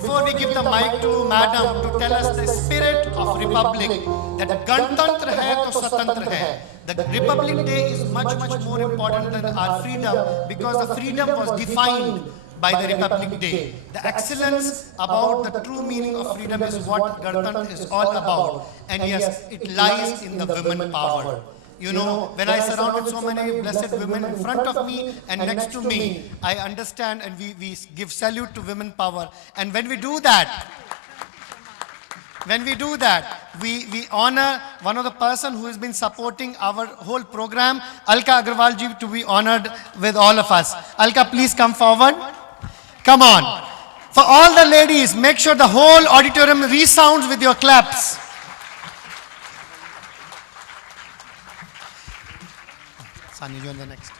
before we give the mic to Madam to tell us the spirit of Republic, that Ganatantra hai to Swatantra hai. The Republic Day is much more important than our freedom, because the freedom was defined by the Republic Day. The excellence about the true meaning of freedom is what Ganatantra is all about. And yes, it lies in the women power. You know, when I surrounded so many blessed women in front of me and next to me, I understand, and we give salute to women power. And when we do that, we honor one of the person who has been supporting our whole program, Alka Agarwal ji, to be honored with all of us. Alka, please come forward. Come on. For all the ladies, make sure the whole auditorium resounds with your claps. Sani, you on the next.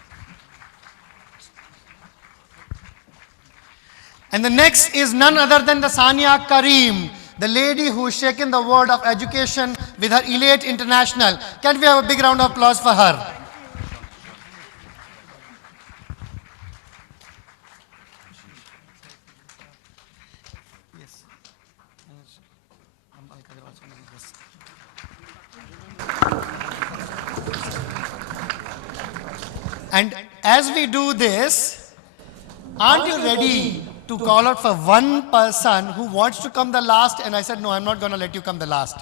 And the next is none other than the Sania Karim, the lady who has shaken the world of education with her Elite International. Can we have a big round of applause for her? Yes. And as we do this, aren't you ready to call out for one person who wants to come the last? And I said, no, I'm not going to let you come the last.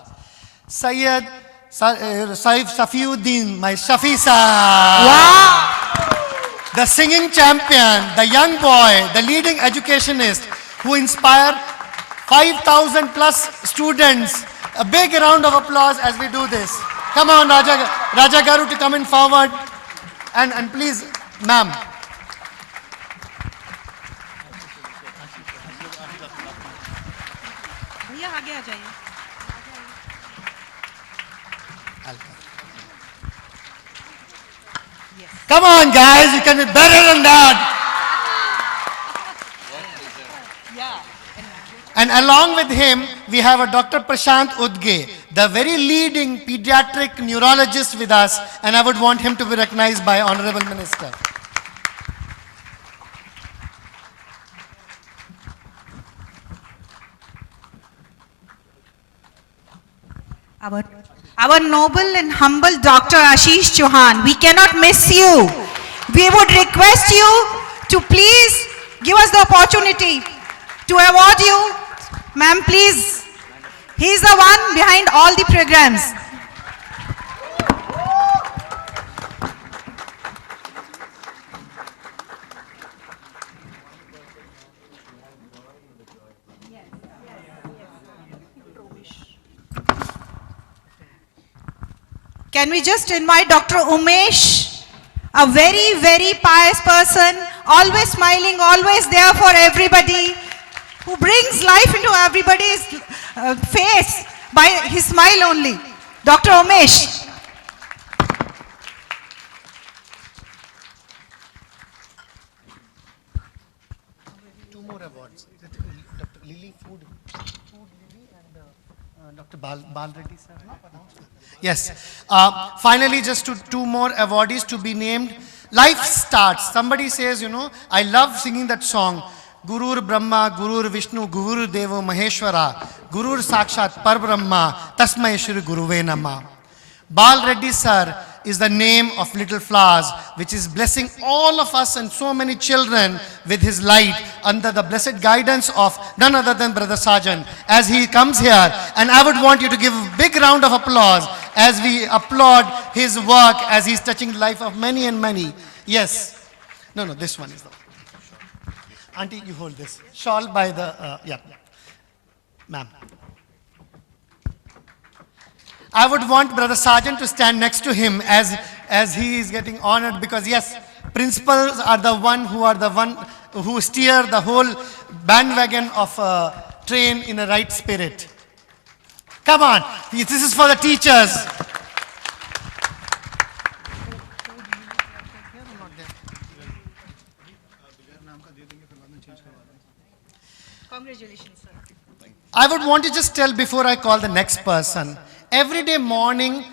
Sayyid Saif Safiuddin, my Shafi sir. Wow. The singing champion, the young boy, the leading educationist who inspired 5,000 plus students. A big round of applause as we do this. Come on, Raja Garu, to come in forward. And please, ma'am. Come on, guys, you can be better than that. And along with him, we have a Dr. Prashant Udge, the very leading pediatric neurologist with us, and I would want him to be recognized by Honorable Minister. Our noble and humble Dr. Ashish Chauhan, we cannot miss you. We would request you to please give us the opportunity to award you. Ma'am, please. He's the one behind all the programs. Can we just invite Dr. Umesh, a very pious person, always smiling, always there for everybody, who brings life into everybody's face by his smile only. Dr. Umesh. Two more awards. Dr. Lily Food Lily and Dr. Bal Reddy sir. Yes. Finally, just two more awardees to be named. Life starts. Somebody says, you know, I love singing that song. Gurur Brahma, Gurur Vishnu, Gurur Devo Maheshwara, Gurur Sakshat Parbrahma, Tasmai Shri Guruve Namah. Bal Reddy sir is the name of Little Flowers, which is blessing all of us and so many children with his light under the blessed guidance of none other than Brother Sajan as he comes here. And I would want you to give a big round of applause as we applaud his work as he's touching the life of many and many. Yes. No, this one is the one. Auntie, you hold this. Shawl by the, yeah. Ma'am. I would want Brother Sargent to stand next to him as he is getting honored, because yes, principals are the one who steer the whole bandwagon of a train in a right spirit. Come on, this is for the teachers. Congratulations, sir. I would want to just tell before I call the next person. Every day morning,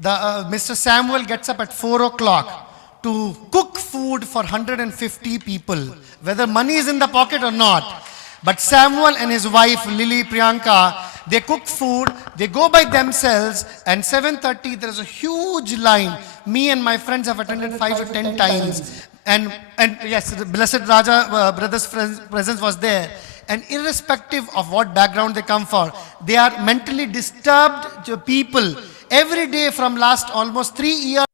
Mr. Samuel gets up at 4 o'clock to cook food for 150 people, whether money is in the pocket or not. But Samuel and his wife Lily Priyanka, they cook food, they go by themselves, and 7:30 there is a huge line. Me and my friends have attended 5 or 10 times. And yes, the Blessed Raja brothers' presence was there. And irrespective of what background they come from, they are mentally disturbed people. Every day from last almost 3 years,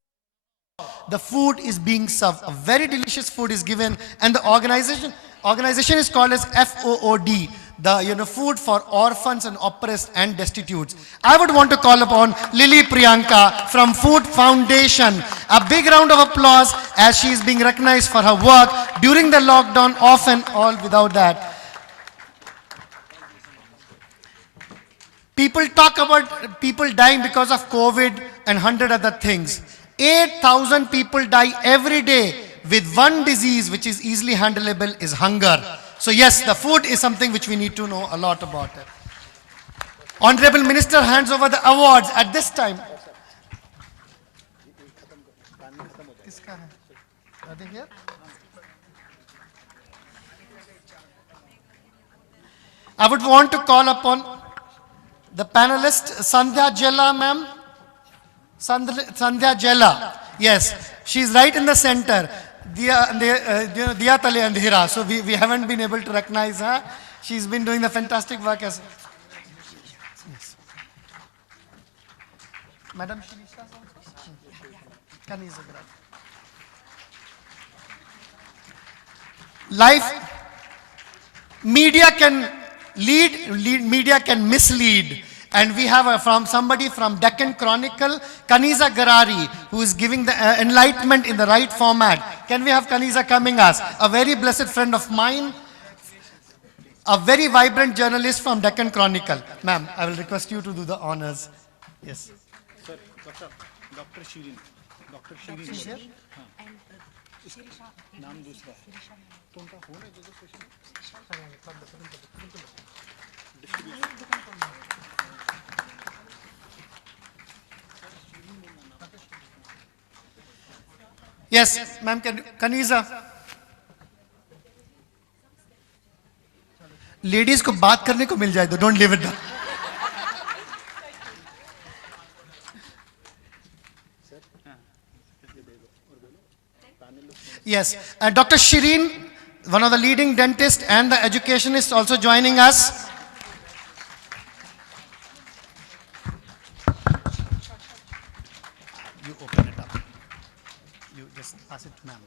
the food is being served. A very delicious food is given, and the organization is called as FOOD, the food for orphans and oppressed and destitutes. I would want to call upon Lily Priyanka from Food Foundation. A big round of applause as she is being recognized for her work during the lockdown, off and all without that. People talk about people dying because of COVID and 100 other things. 8,000 people die every day with one disease which is easily handleable, is hunger. So yes, the food is something which we need to know a lot about it. Honorable Minister hands over the awards at this time. Are they here? I would want to call upon the panelist, Sandhya Jella, ma'am. Sandhya Jella. Yes, she's right in the center. Diya Tale Andhera. So we haven't been able to recognize her. She's been doing the fantastic work as. Yes. Madam Shirisha also? Kaniza Grad. Life, media can lead, media can mislead. And we have from somebody from Deccan Chronicle, Kaniza Garari, who is giving the enlightenment in the right format. Can we have Kaniza coming us? A very blessed friend of mine, a very vibrant journalist from Deccan Chronicle. Ma'am, I will request you to do the honors. Yes. Sir, Dr. Shirin. Dr. Shirin. She's here? नाम दूसरा है तो उनका phone है जो special Yes, ma'am, Kaniza. Ladies को बात करने को मिल जाए तो don't live it down. Yes, Dr. Shireen, one of the leading dentists and the educationist, also joining us. You open it up. You just pass it to ma'am.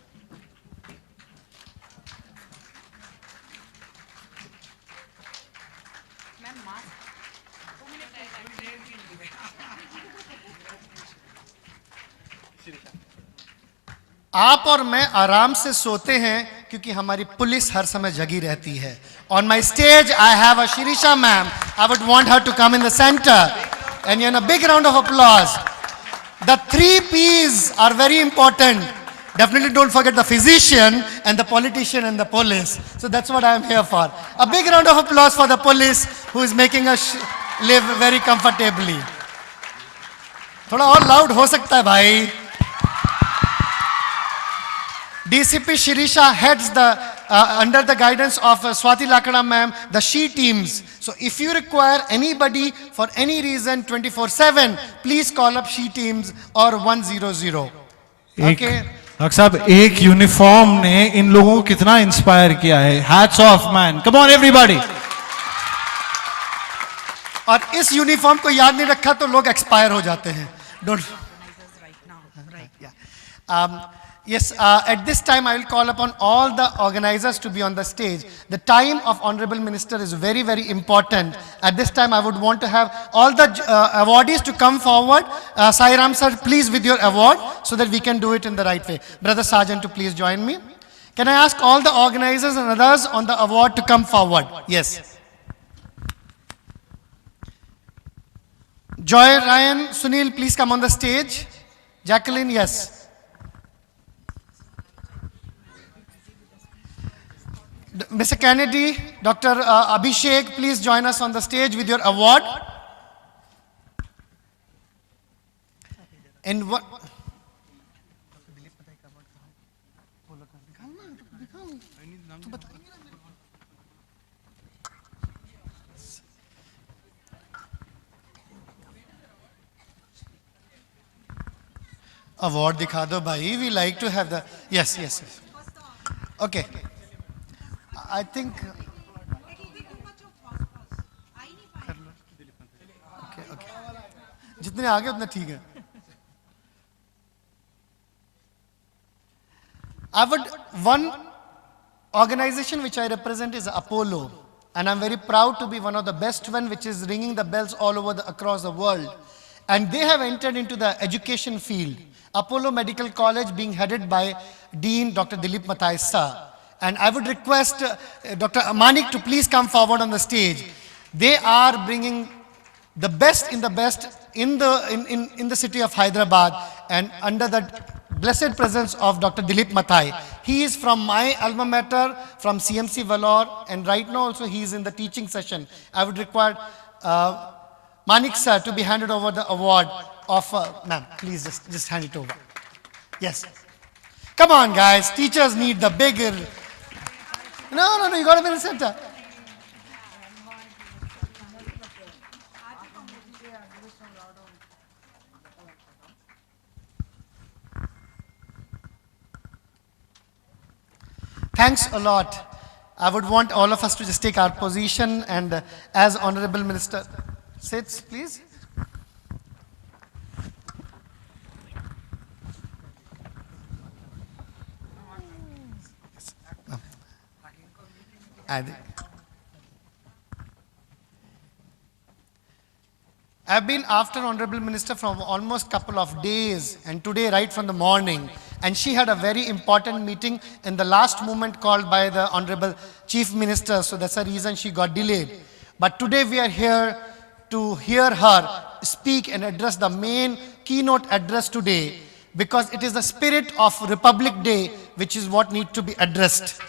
आप और मैं आराम से सोते हैं क्योंकि हमारी पुलिस हर समय जगी रहती है. On my stage, I have a Shirisha ma'am. I would want her to come in the center. And a big round of applause. The 3 P's are very important. Definitely don't forget the physician and the politician and the police. So that's what I am here for. A big round of applause for the police who is making us live very comfortably. थोड़ा और loud हो सकता है भाई. DCP Shirisha heads under the guidance of Swati Lakada ma'am, the She teams. So if you require anybody for any reason 24/7, please call up She teams or 100. Okay. Doctor साहब, एक uniform ने इन लोगों को कितना इंस्पायर किया है. Hats off man. Come on everybody. और इस यूनिफॉर्म को याद नहीं रखा तो लोग एक्सपायर हो जाते हैं. Don't. Yes, at this time I will call upon all the organizers to be on the stage. The time of Honorable Minister is very, very important. At this time I would want to have all the awardees to come forward. Sairam sir, please with your award so that we can do it in the right way. Brother Sergeant to please join me. Can I ask all the organizers and others on the award to come forward? Yes. Joy, Ryan, Sunil, please come on the stage. Jacqueline, yes. Mr. Kennedy, Dr. Abhishek, please join us on the stage with your award. And what? Award दिखा दो भाई. We like to have the. Yes, yes, yes. Okay. I think. Okay, okay. जितने आगे उतना ठीक है. One organization which I represent is Apollo, and I'm very proud to be one of the best one which is ringing the bells all over across the world. And they have entered into the education field. Apollo Medical College being headed by Dean Dr. Dilip Mathai sir. And I would request Dr. Manik to please come forward on the stage. They are bringing the best in the city of Hyderabad, and under the blessed presence of Dr. Dilip Mathai. He is from my alma mater, from CMC Vellore, and right now also he is in the teaching session. I would require Manik sir to be handed over the award of, ma'am, please just hand it over. Yes. Come on guys, teachers need the bigger. No, you got to be in the center. Thanks a lot. I would want all of us to just take our position, and as Honorable Minister sits, please. I've been after Honorable Minister from almost couple of days, and today right from the morning. And she had a very important meeting in the last moment called by the Honorable Chief Minister, so that's the reason she got delayed. But today we are here to hear her speak and address the main keynote address today, because it is the spirit of Republic Day which is what needs to be addressed.